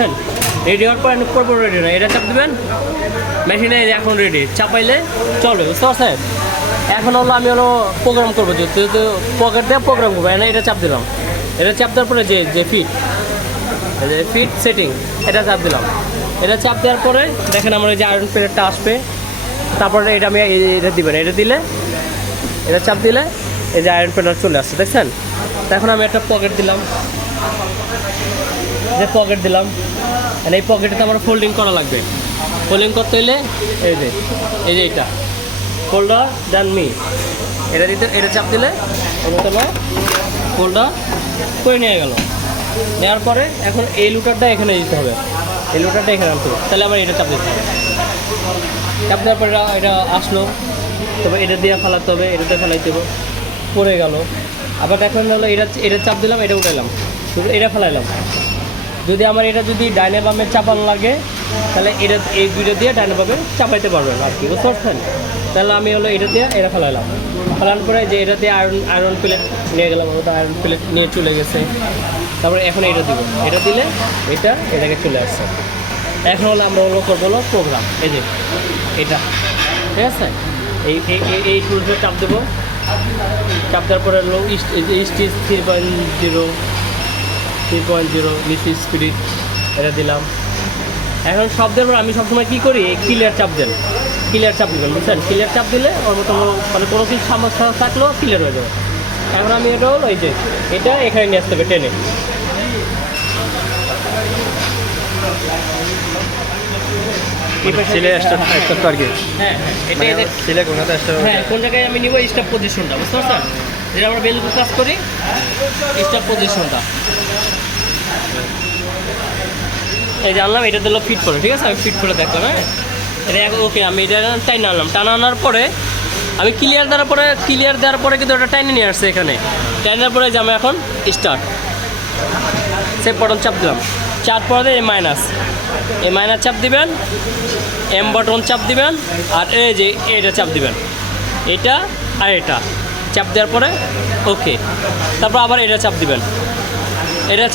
পারছেন? রেডি হওয়ার পর পরপর রেডি না, এটা চাপ দেবেন, মেশিনে এখন রেডি, চাপাইলে চলে, বুঝতে পারছেন? এখন হলো আমি হলো প্রোগ্রাম করবো, যেহেতু পকেট দিয়ে প্রোগ্রাম করবো, এটা চাপ দিলাম, এটা চাপ দেওয়ার পরে যে ফিট সেটিং এটা চাপ দিলাম, এটা চাপ দেওয়ার পরে দেখেন আমার এই যে আয়রন প্লেটটা আসবে, তারপরে এটা আমি এটা দিবেন, এটা দিলে এটা চাপ দিলে এই যে আয়রন প্লেট চলে আসছে, দেখছেন? তো এখন আমি একটা পকেট দিলাম, যে পকেট দিলাম, এই পকেটে আমার ফোল্ডিং করা লাগবে, ফোল্ডিং করতে হলে এই যে এটা ফোল্ডার দেন মি, এটা দিতে, এটা চাপ দিলে তোমার ফোল্ডার করে নিয়ে গেল, নেওয়ার পরে এখন এই লুটারটা এখানে দিতে হবে, এই লুটারটা এখানে আনতে হবে, তাহলে আমার এটা চাপ দিতে হবে, চাপ দেওয়ার পরে এটা আসলো, তবে এটা দিয়ে ফেলাতে হবে, এটাতে ফেলাইতে হবে, পড়ে গেল, আবার এখন হলো এটা চাপ দিলাম, এটা উঠাইলাম, এটা ফেলাইলাম, যদি আমার এটা যদি ডাইনে বামে চাপানো লাগে তাহলে এটা এই দুইটা দিয়ে ডাইনে বামে চাপাইতে পারবেন আর কি, বুঝতে পারছেন? তাহলে আমি হলো এটা দিয়ে এটা ফেলাইলাম, ফেলানোর পরে যে এটা দিয়ে আয়রন প্লেট নিয়ে গেলাম, ওটা আয়রন প্লেট নিয়ে চলে গেছে, তারপরে এখন এটা দিব, এটা দিলে এটাকে চলে আসছে। এখন হলো আমরা হলো করবো হলো প্রোগ্রাম, এই যে এটা, ঠিক আছে? এই টুলসে চাপ দেবো, চাপ দেওয়ার পরে হলো স্টিচ 3.0 লিসি স্পিরিট এটা দিলাম। এখন শব্দের পর আমি সবসময় কী করি, ক্লিয়ার চাপ দেন, ক্লিয়ার চাপ দিবেন, বুঝছেন? ক্লিয়ার চাপ দিলে ওর মতো মানে কোনো কিছু সমস্যা থাকলেও ক্লিয়ার হয়ে যাবে। এখন আমি এটা হলো এই যে এটা এখানে নিয়ে আসতে হবে টেনে, হ্যাঁ এটা হ্যাঁ কোন জায়গায় আমি নিব স্টপ পজিশনটা, বুঝতে পারছেন? যেটা আমরা বেলুন কাজ করি, স্টপ পজিশনটা এই যে আনলাম, এটা দিল ফিট করে, ঠিক আছে? আমি ফিট করে দেখলাম, হ্যাঁ এটা ওকে, আমি এটা টাইন আনলাম, টানা আনার পরে আমি ক্লিয়ার দেওয়ার পরে কিন্তু ওটা টাইনে নিয়ে আসছে, এখানে টাইনার পরে যে আমি এখন স্টার্ট সেভ বাটন চাপ দিলাম, চাপ পরে এই মাইনাস চাপ দিবেন, এম বাটন চাপ দিবেন, আর এই যে এটা চাপ দিবেন, এটা আর এটা চাপ দেওয়ার পরে ওকে, তারপর আবার এটা চাপ দিবেন, এটা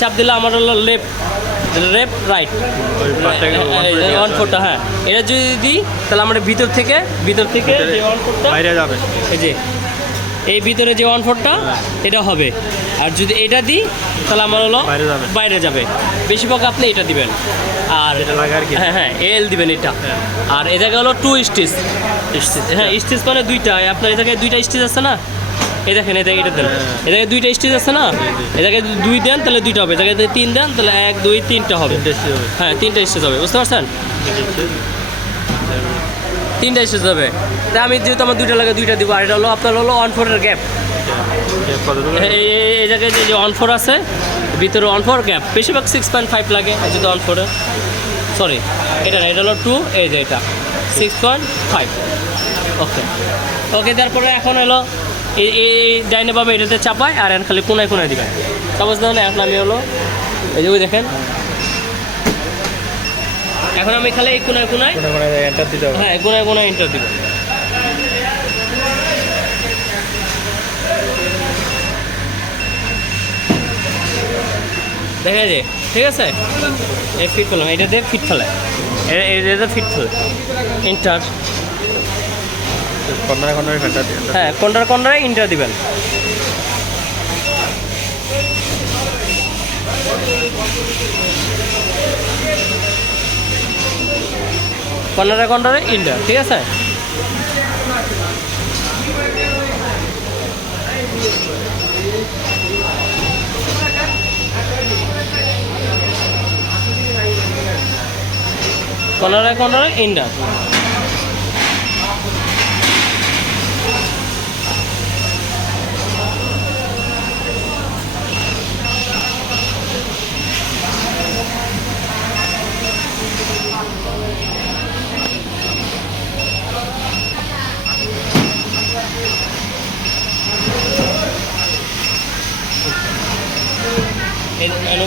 চাপ দিলাম আমার হলো লেফট রাইট 1/4টা, হ্যাঁ এটা যদি দিই তাহলে আমরা ভিতর থেকে যে 1/4টা বাইরে যাবে, এই যে এই ভিতরে যে 1/4টা এটা হবে, আর যদি এটা দিই তাহলে আমার হলো বাইরে যাবে। বেশিরভাগ আপনি এটা দিবেন, আর হ্যাঁ এল দিবেন এটা, আর এ জায়গায় হলো 2 স্টিচ, হ্যাঁ স্টিচ মানে দুইটা, আপনার এ জায়গায় দুইটা স্টিচ আছে না, এই দেখেন এটা দেন, এ জায়গায় দুইটা স্টিচ আছে না, এ জায়গায় 2 দেন তাহলে 2টা হবে, এ জায়গায় 3 দেন তাহলে 1 2 3টা হবে, হ্যাঁ 3টা স্টিচ হবে, বুঝতে পারছেন? 3টা স্টিচ হবে, তাই আমি যেহেতু আমার 2টা লাগে 2টা দিব, আর এটা হলো আপনার হলো 1/4 গ্যাপ, এই জায়গায় যে 1/4 আছে ভিতরে 1/4 গ্যাপ, বেশিরভাগ 6.5 লাগে যদি 1/4, সরি এটা না, এটা হলো 2, এই যে এটা 6.5, ওকে তারপরে এখন হলো এই ডাইনে বামে এটাতে চাপায়, আর এখন খালি কোনায় দিবেন, সাপোজ না হলে এখন আমি হলো এই যে দেখেন, এখন আমি খালি এই কোনায় এন্টার দিতে হবে, হ্যাঁ কোনায় এন্টার দিব, দেখা যায়, ঠিক আছে? এই ফিট করলাম, এটা দিয়ে ফিট ফেলে, এটা ফিট ফেলে এন্টার, হ্যাঁ কর্নারে ইন্টার দিবেন, কর্নারে ইন্টার, ঠিক আছে? কর্নারে ইন্টার,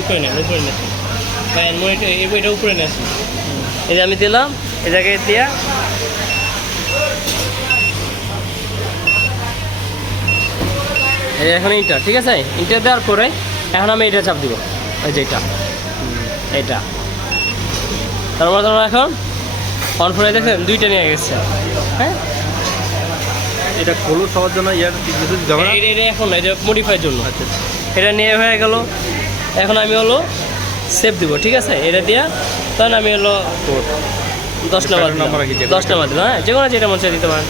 উপরে নেন এটা উপরে নেন, এই যে আমি দিলাম, এই জায়গায় দিয়া এখন ইন্টার, ঠিক আছে? ইন্টার দেওয়ার পরে এখন আমি এটা চাপ দিব, এই যে এটা এটা তারপর তোমরা এখন অন করে দেখেন দুইটা নিয়ে গেছে। হ্যাঁ, এটা খোলো সবার জন্য ইয়ার কিছু যাবে না? এটা এখন এটা মডিফাইয়ের জন্য। আচ্ছা, এটা নিয়ে হয়ে গেল। এখন আমি হলো সেভ দিব, ঠিক আছে? এটা দিয়া তখন আমি হলো কোড 10 নাম্বার দিলাম, 10 নাম্বার দিলাম। হ্যাঁ, যে কোনো যেটা মন চাই দিতে পারেন।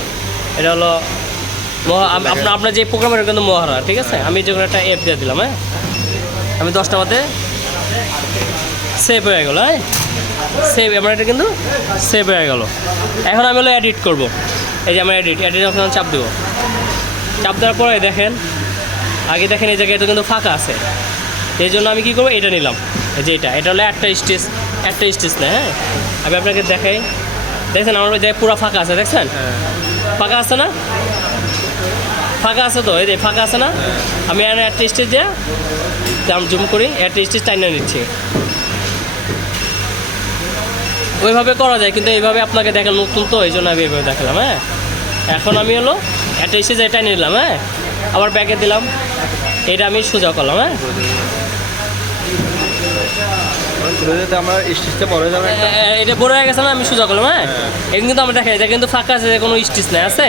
এটা হলো আপনার যে প্রোগ্রামের কিন্তু মহারা, ঠিক আছে? আমি যে কোনো একটা অ্যাপ দিয়ে দিলাম। হ্যাঁ, আমি 10 নাম্বারতে সেভ হয়ে গেল। হ্যাঁ, সেভ আমার এটা কিন্তু সেভ হয়ে গেল। এখন আমি হলো এডিট করব। এই যে আমার এডিট আপনার চাপ দেবো। চাপ দেওয়ার পরে দেখেন, আগে দেখেন এই জায়গায় এটা কিন্তু ফাঁকা আছে। এই জন্য আমি কী করবো, এটা নিলাম। এই যে এটা হলো একটা স্টেজ না। হ্যাঁ, আমি আপনাকে দেখাই। দেখছেন আমার জায়গায় পুরো ফাঁকা আছে, দেখছেন? ফাঁকা আছে না? ফাঁকা আছে তো, এই যে ফাঁকা আছে না? আমি একটা স্টেজ দিয়ে জুম করি, একটা স্টেজ টাইনা নিচ্ছি। ওইভাবে করা যায়, কিন্তু এইভাবে আপনাকে দেখেন নতুন তো, এই জন্য আমি এইভাবে দেখালাম। হ্যাঁ, এখন আমি হলো একটা স্টেজ টাইনে নিলাম। হ্যাঁ, আবার ব্যাকে দিলাম, এটা আমি সোজা করলাম। হ্যাঁ, আমরা স্টিচটা বড় যাবে একটা। এটা বড় হয়ে গেছে না, আমি সোজা করলাম। হ্যাঁ, এটা কিন্তু আমরা দেখা যায় কিন্তু ফাঁকা আছে, কোনো স্টিচ নাই, আছে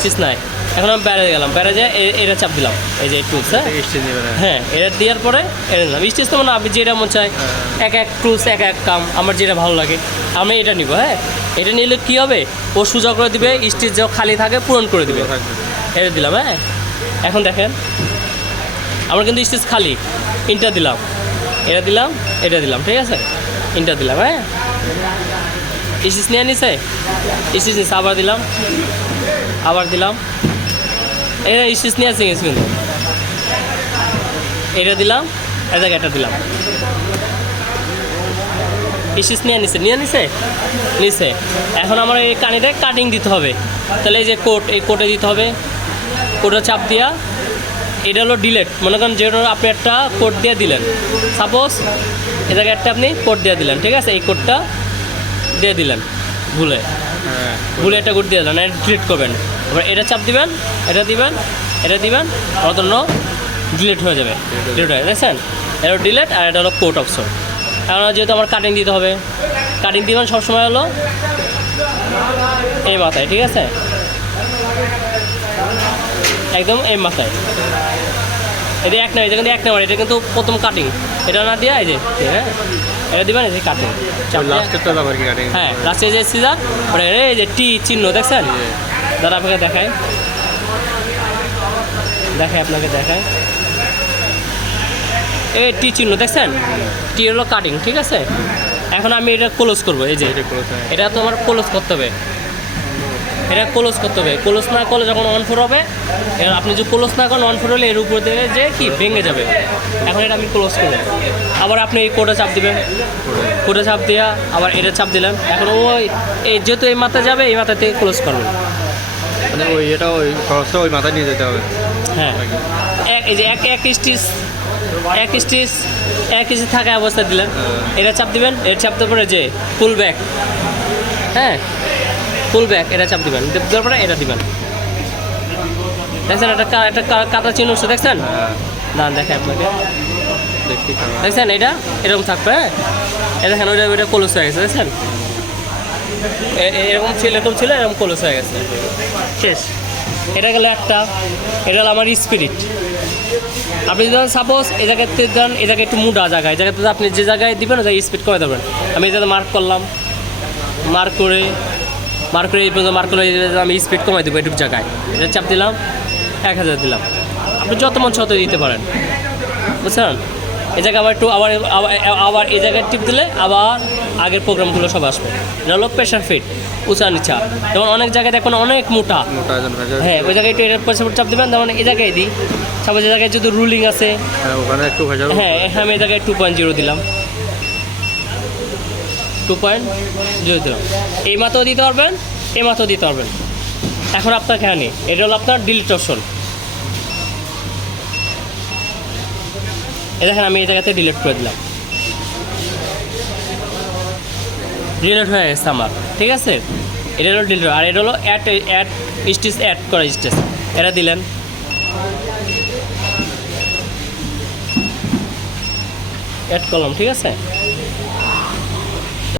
স্টিচ নাই। এখন আমি বেড়ে গেলাম, বেড়ে যায় এটা চাপ দিলাম, এই যে টুলস। হ্যাঁ, এটা দেওয়ার পরে এটা নিলাম। স্টিচ তো মানে আপনি যেটা মন চায়, এক টুলস এক কাম, আমার যেটা ভালো লাগে আমি এটা নিব। হ্যাঁ, এটা নিলে কী হবে, ও সোজা করে দিবে, স্টিচ যা খালি থাকে পূরণ করে দিবে। এটা দিলাম। হ্যাঁ, এখন দেখেন আমার কিন্তু স্টিচ খালি, ইনটা দিলাম, এটা দিলাম, এটা দিলাম, ঠিক আছে? ইনটা দিলাম। হ্যাঁ, স্টিচ নিয়ে নিছে, স্টিচ নিচ্ছে, আবার দিলাম, আবার দিলাম। এটা স্টিচ নিয়ে আসছে কিন্তু এটা দিলাম, এটা দিলাম, স্টিচ নিয়ে নিছে। এখন আমার এই কানিটা কাটিং দিতে হবে। তাহলে এই যে কোট, এই কোটে দিতে হবে। কোটে চাপ দিয়া এটা হলো ডিলেট। মনে করেন যেটা আপনি একটা কোড দিয়ে দিলেন, সাপোজ এ জায়গায় একটা আপনি কোড দিয়ে দিলেন, ঠিক আছে? এই কোডটা দিয়ে দিলেন ভুলে একটা কোড দিয়ে দিলেন, এটা ডিলিট করবেন। এবার এটা চাপ দিবেন, এটা দিবেন, এটা দিবেন, অতন্য ডিলিট হয়ে যাবে। ডিলিট হয়ে দেখছেন, এটা ডিলিট আর এটা হলো কোড অপশন। এখন যেহেতু আমার কাটিং দিতে হবে, কাটিং দিবেন সবসময় হলো এই মাথায়, ঠিক আছে? একদম এই মাথায়। এটা এক নাম্বার, এটা কিন্তু এক নাম্বার, এটা কিন্তু প্রথম কাটিং। এটা না দিয়ে এই যে, হ্যাঁ, এটা দিবেন, এই যে কাটিং। হ্যাঁ, লাস্টে যে সিজার, এই যে টি চিহ্ন দেখছেন? দাদা আপনাকে দেখায়, আপনাকে দেখায়, এই টি চিহ্ন দেখছেন? টি হলো কাটিং, ঠিক আছে? এখন আমি এটা ক্লোজ করবো। এই যে এটা তো আমার ক্লোজ করতে হবে, এটা ক্লোজ করতে হবে। ক্লোজ না করলে যখন অন ফোর হবে, আপনি যদি ক্লোজ না করেন, অন ফোর হলে এর উপর দিয়ে যে কি ভেঙে যাবে। এখন এটা আমি ক্লোজ করব, আবার আপনি এই কোডে চাপ দিবেন, কোডে চাপ দিয়া আবার এটা চাপ দিলেন। এখন ওই এই যেহেতু এই মাথায় যাবে, এই মাথা থেকে ক্লোজ করবেন। মানে ওই খরচটা ওই মাথায় নিয়ে যেতে হবে। হ্যাঁ, এই যে এক স্টিচ থাকা অবস্থা দিলেন, এটা চাপ দিবেন। এটা চাপ দেওয়ার পরে যে ফুল ব্যাক, হ্যাঁ, ফুল ব্যাক এটা চাপ দিবেন, দেওয়ার পরে এটা দিবেন। দেখছেন একটা কাটা চিহ্ন উঠছে, দেখছেন? না দেখে আপনাকে, দেখছেন? এটা এরকম থাকবে। হ্যাঁ, এটা দেখেন ওইটা ক্লোজ হয়ে গেছে, দেখছেন? এরকম ছিল, এরকম ক্লোজ হয়ে গেছে, শেষ। এটা গেল একটা। এটা হলো আমার স্পিরিট। আপনি যখন সাপোজ এই জায়গাতে যান, এই জায়গায় একটু মুডা জায়গায়, এই জায়গাতে আপনি যে জায়গায় দিবেন ওই জায়গায় স্পিড কমে দেবেন। আমি এই জায়গায় মার্ক করলাম, মার্ক করে এই পর্যন্ত মার্ক করে আমি স্পিড কমাই দেবো এটুকু জায়গায়। এটা চাপ দিলাম, 1000 দিলাম। আপনি যত মন তত দিতে পারেন, বুঝছেন? এই জায়গায় আবার একটু আবার এই জায়গায় টিপ দিলে আবার আগের প্রোগ্রামগুলো সব আসবে। এটা হলো প্রেশার ফিট, উঁচা নিচা। যেমন অনেক জায়গায় দেখুন অনেক মোটা, হ্যাঁ, ওই জায়গায় একটু এটা প্রেশার চাপ দেবেন। যেমন এই জায়গায় দিই, সাপোজ এই জায়গায় যদি রুলিং আছে, হ্যাঁ, আমি এই জায়গায় 2.0 দিলাম, 2.0 দিলাম। এই মাথাও দিতে পারবেন, এই মাথাও দিতে পারবেন। এখন আপনার খেয়াল নেই, এটা হলো আপনার ডিলিট অপশন। এই দেখেন আমি এই জায়গাতে ডিলিট করে দিলাম, ডিলিট হয়ে গেছে আমার, ঠিক আছে? এটা হলো ডিলিট। আর এটা হলো অ্যাড স্টিচ, অ্যাড করা স্টিচ, এটা দিলেন। অ্যাড করলাম, ঠিক আছে?